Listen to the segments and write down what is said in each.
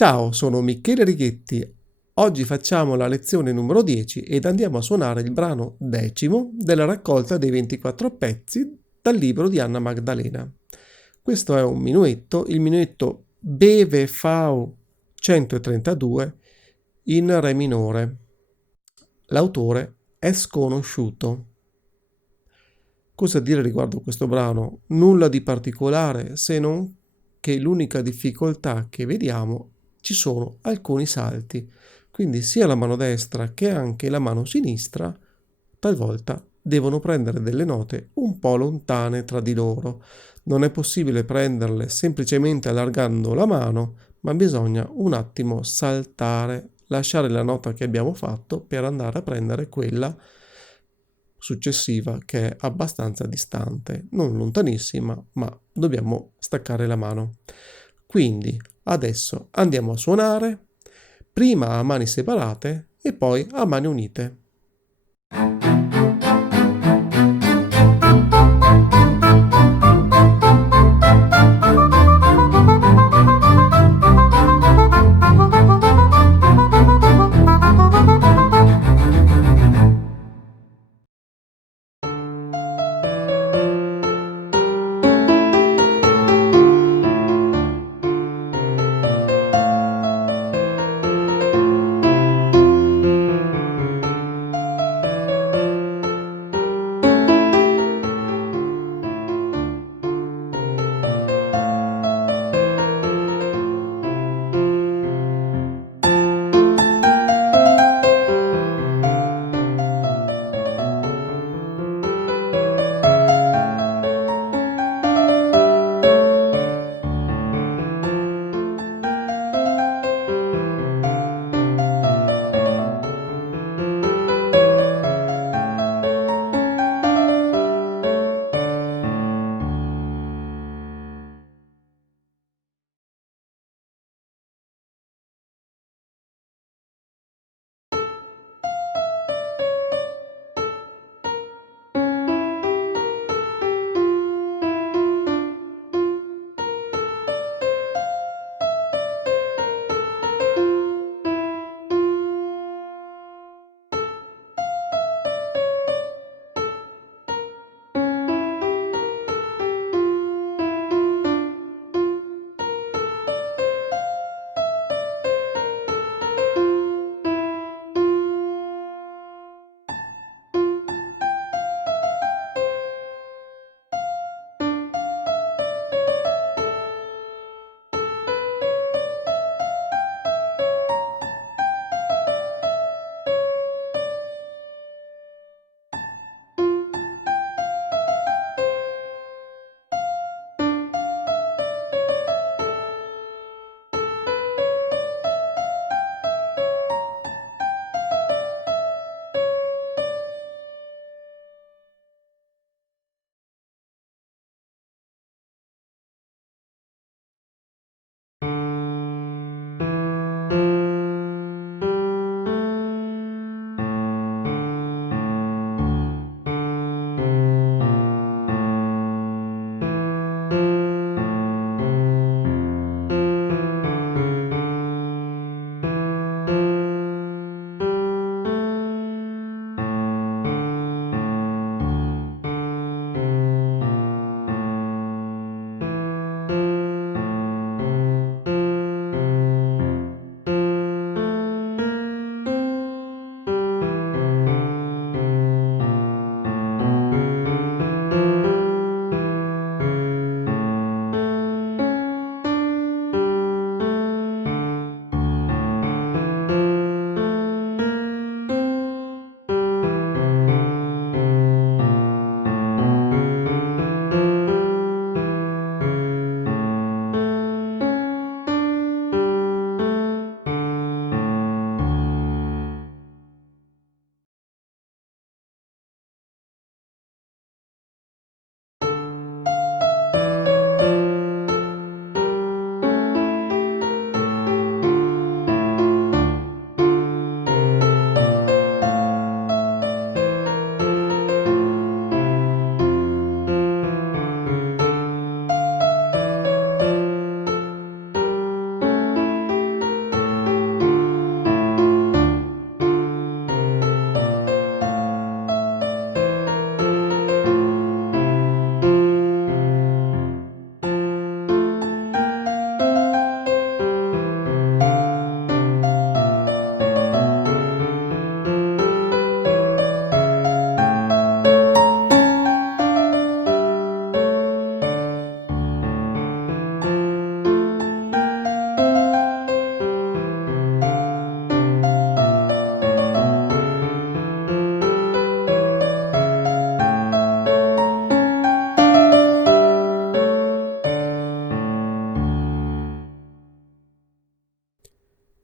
Ciao, sono Michele Righetti. Oggi facciamo la lezione numero 10 ed andiamo a suonare il brano 10° della raccolta dei 24 pezzi dal libro di Anna Magdalena. Questo è un minuetto, il minuetto Beve Fau 132 in Re minore. L'autore è sconosciuto. Cosa dire riguardo questo brano? Nulla di particolare, se non che l'unica difficoltà che vediamo ci sono alcuni salti. Quindi sia la mano destra che anche la mano sinistra talvolta devono prendere delle note un po' lontane tra di loro. Non è possibile prenderle semplicemente allargando la mano, ma bisogna un attimo saltare, lasciare la nota che abbiamo fatto per andare a prendere quella successiva che è abbastanza distante, non lontanissima, ma dobbiamo staccare la mano. Quindi adesso andiamo a suonare, prima a mani separate e poi a mani unite.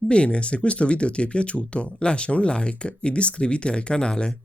Bene, se questo video ti è piaciuto, lascia un like ed iscriviti al canale.